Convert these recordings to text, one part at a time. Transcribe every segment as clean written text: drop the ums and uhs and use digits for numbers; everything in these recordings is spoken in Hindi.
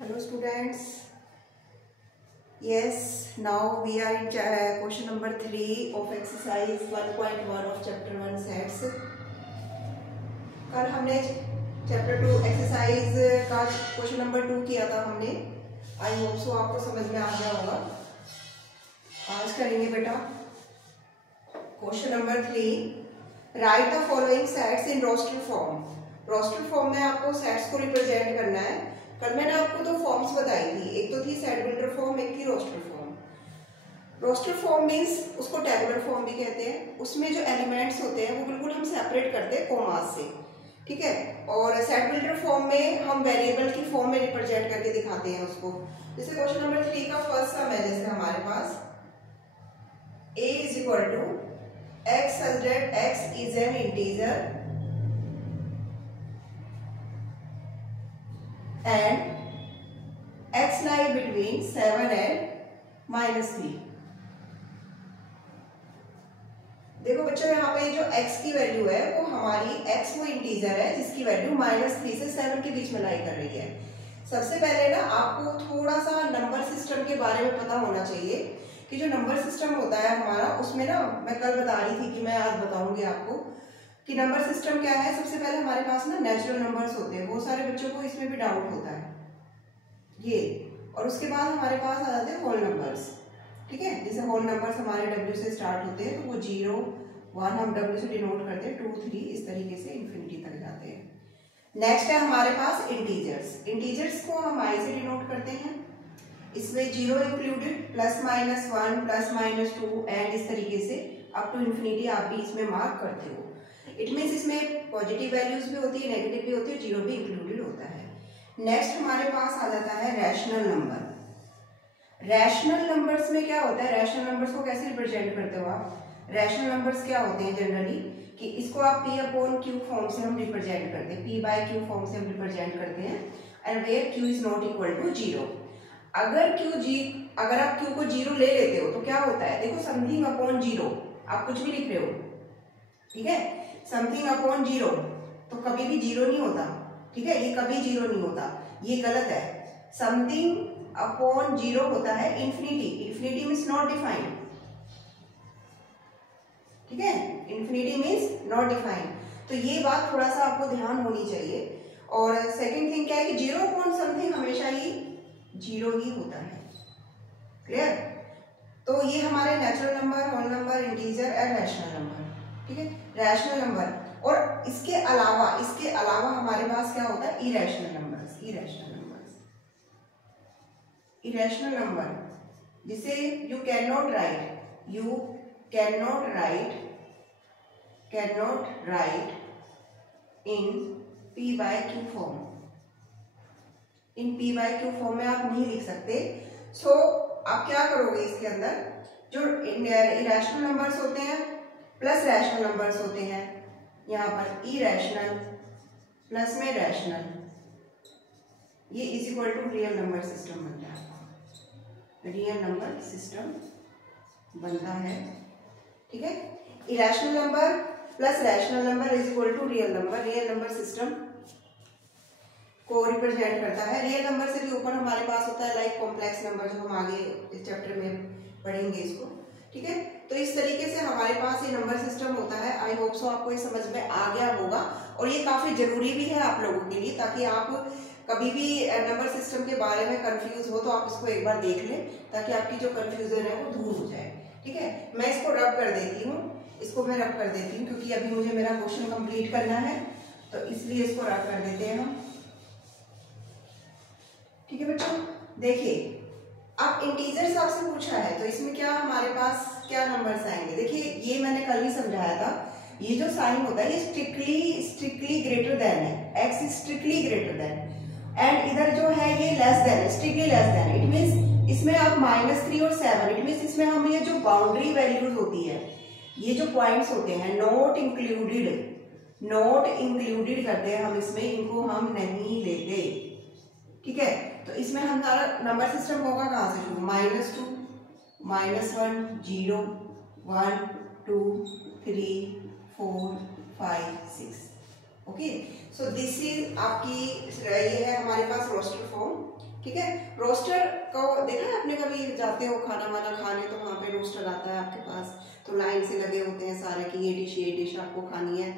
Hello students. Yes, now we are in question number 3 of exercise 1.1 of chapter 1 sets. कल हमने चैप्टर 2 एक्सरसाइज का क्वेश्चन नंबर 2 किया था हमने। आई होप सो आपको समझ में आ गया होगा। आज करेंगे बेटा question number 3। Write the following sets in roster form. Roster form में आपको सेट्स को रिप्रेजेंट करना है। कल मैंने आपको दो फॉर्म्स बताई थी, एक तो थी सेट बिल्डर फॉर्म, एक थी roster form. Roster form means उसको टेबुलर फॉर्म भी कहते हैं। उसमें जो एलिमेंट्स होते हैं वो बिल्कुल हम सेपरेट करते हैं कोमास से, ठीक है। और सेट बिल्डर फॉर्म में हम वेरिएबल की फॉर्म में रिप्रेजेंट करके दिखाते हैं उसको। जैसे क्वेश्चन नंबर 3 का फर्स्ट सम है, जैसे हमारे पास a is equal to x such that x is an integer and x lie between 7 and -3। देखो बच्चों, यहाँ पे जो x की वैल्यू है वो हमारी x वो इंटीजर है जिसकी वैल्यू -3 से 7 के बीच में लाई कर रही है। सबसे पहले ना आपको थोड़ा सा नंबर सिस्टम के बारे में पता होना चाहिए कि जो नंबर सिस्टम होता है हमारा, उसमें ना मैं कल बता रही थी कि मैं आज बताऊंगी आपको कि नंबर सिस्टम क्या है। सबसे पहले हमारे पास ना नेचुरल नंबर्स होते हैं। बहुत सारे बच्चों को इसमें भी डाउट होता है ये। और उसके बाद हमारे पास आ जाते हैं होल नंबर्स, ठीक है। जैसे होल नंबर्स हमारे W से स्टार्ट होते हैं, तो वो 0 1 हम W से डिनोट करते हैं, 2 3 इस तरीके से इंफिनिटी तक जाते हैं। नेक्स्ट है हमारे पास इंटीजर्स। इंटीजर्स को हम I से डिनोट करते हैं। इसमें 0 इंक्लूडेड, +-1 +-2 एंड इस तरीके से अप टू इंफिनिटी आप भी इसमें मार्क करते हो। इट मीन्स इसमें पॉजिटिव वैल्यूज भी होती है, नेगेटिव भी होती है, 0 भी इंक्लूडेड होता है। नेक्स्ट हमारे पास आ जाता है रैशनल नंबर। रैशनल नंबर्स में क्या होता है, रैशनल नंबर्स को कैसे रिप्रेजेंट करते हो आप। रैशनल नंबर्स क्या होते हैं जनरली कि इसको आप P/Q फॉर्म से हम रिप्रेजेंट करते हैं, P/Q फॉर्म से हम रिप्रेजेंट करते हैं। And where Q is not equal to 0। अगर आप Q को 0 ले लेते हो तो क्या होता है, देखो समथिंग अपॉन 0 आप कुछ भी लिख रहे हो, ठीक है। समथिंग अपॉन 0 तो कभी भी 0 नहीं होता, ठीक है। ये कभी 0 नहीं होता, ये गलत है। समथिंग अपॉन 0 होता है infinity. Infinity means not defined, ठीक है। Infinity means not defined. तो ये बात थोड़ा सा आपको ध्यान होनी चाहिए। और सेकंड थिंग क्या है कि 0 अपॉन समथिंग हमेशा ही 0 ही होता है। क्लियर। तो ये हमारे natural number, whole number, integer and rational number, ठीक है। रैशनल नंबर और इसके अलावा हमारे पास क्या होता है, इरेशनल नंबर्स। इरेशनल नंबर जिसे you can not right in P/Q form. In P/Q form में आप नहीं लिख सकते। सो आप क्या करोगे, इसके अंदर जो इरेशनल नंबर्स होते हैं प्लस रैशनल नंबर्स होते हैं, यहाँ पर इरेशनल प्लस में रैशनल, ये is equal to real number system बनता है। रियल नंबर सिस्टम बनता है, ठीक है। Irrational number plus rational number is equal to real number system को रिप्रेजेंट करता है। रियल नंबर से भी ऊपर हमारे पास होता है लाइक कॉम्प्लेक्स नंबर, जो हम आगे इस चैप्टर में पढ़ेंगे इसको, ठीक है। तो इस तरीके से हमारे पास ये नंबर सिस्टम होता है। आई होप सो आपको ये समझ में आ गया होगा। और ये काफी जरूरी भी है आप लोगों के लिए, ताकि आप कभी भी नंबर सिस्टम के बारे में कंफ्यूज हो तो आप इसको एक बार देख लें, ताकि आपकी जो कंफ्यूजन है वो दूर हो जाए, ठीक है। मैं इसको रब कर देती हूँ, क्योंकि अभी मुझे मेरा क्वेश्चन कंप्लीट करना है, तो इसलिए इसको रब कर देते हैं हम, ठीक है बच्चों। देखिए अब इंटीजर्स आपसे पूछा है, तो इसमें क्या हमारे पास क्या नंबर्स आएंगे। देखिए ये मैंने कल ही समझाया था, ये जो साइन होता है ये स्ट्रिक्टली ग्रेटर देन है। x is strictly greater than, and इधर जो है ये लेस देन है, strictly less than. It means इसमें आप -3 और 7, इट मींस इसमें हम ये जो बाउंड्री वैल्यूज होती है, ये जो पॉइंट्स होते हैं नॉट इंक्लूडेड करते हैं हम इसमें, इनको हम नहीं लेते, ठीक है। तो इसमें हमारा नंबर सिस्टम होगा कहां से शुरू, -2 -1 0 1 2 3 4 5 6। ओके, सो दिस इज आपकी, ये है हमारे पास रोस्टर फॉर्म। ठीक है। रोस्टर को देखा है आपने, कभी जाते हो खाना वाना खाने तो वहाँ पे रोस्टर आता है आपके पास, तो लाइन से लगे होते हैं सारे कि ये डिश आपको खानी है,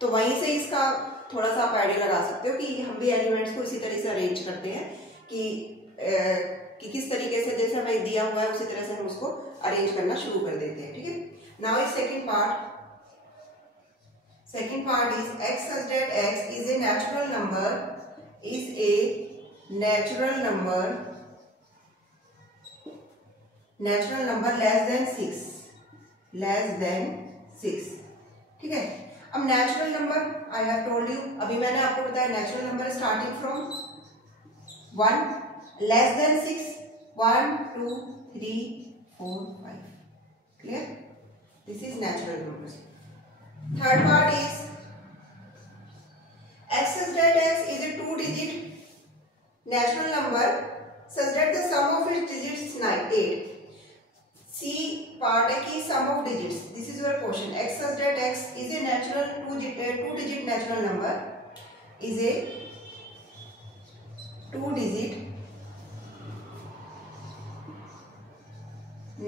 तो वहीं से इसका थोड़ा सा आप आइडिया लगा सकते हो कि हम भी एलिमेंट्स को इसी तरह से अरेंज करते हैं कि किस तरीके से जैसे हमें दिया हुआ है उसी तरह से हम उसको अरेंज करना शुरू कर देते हैं, ठीक है। Now is second part is x such that x is a natural number less than 6, ठीक है। अब natural number I have told you, अभी मैंने आपको बताया natural number starting from 1 less than 6, 1 2 3 4 5, clear, this is natural numbers. Third part is x such that x is a 2-digit natural number such that the sum of its digits is 8. C part है कि sum of digits, this is your question, x such that x is a natural 2-digit natural number, is a 2-digit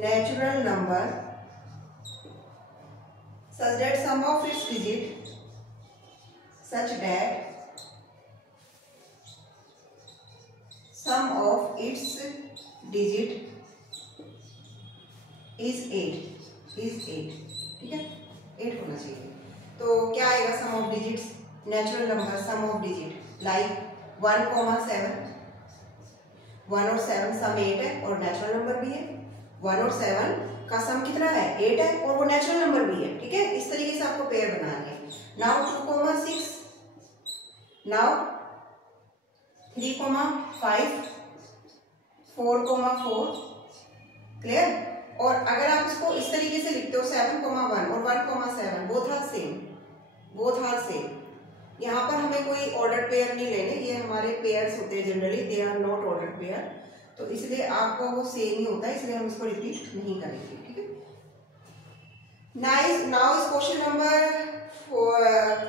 natural number such that sum of its digit is 8, ठीक है, 8 होना चाहिए। तो क्या आएगा sum of digits, natural number sum of digit like 1, 7, 1 और 7 सम 8 है और नेचुरल नंबर भी है, 1 और 7 का सम कितना है 8 है और वो नेचुरल नंबर भी है, ठीक है। इस तरीके से आपको पेयर बनानी है। Now 2, 6, now 3, 5, 4, 4, clear. और अगर आप इसको इस तरीके से लिखते हो 7, 1 और 1, 7 बोथ आर सेम, यहाँ पर हमें कोई ऑर्डर पेयर नहीं लेने, ये हमारे पेयर्स होते हैं generally, they are not order pair, तो इसलिए आपको वो सेम ही होता है, इसलिए हम इसको रिपीट नहीं करेंगे, ठीक है। नाउ इस क्वेश्चन नंबर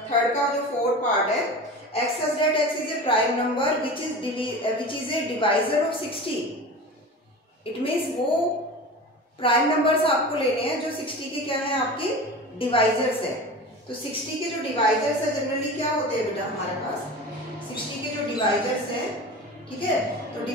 थर्ड का जो फोर्थ पार्ट है, x such that x is a prime number which is a divisor of 60, it means वो प्राइम नंबर्स आपको लेने हैं जो 60 के क्या है आपके डिवाइजर्स है। तो 60 के जो डिवाइजर्स है जनरली क्या होते हैं बेटा हमारे पास, 60 के जो डिवाइजर्स है, ठीक है, तो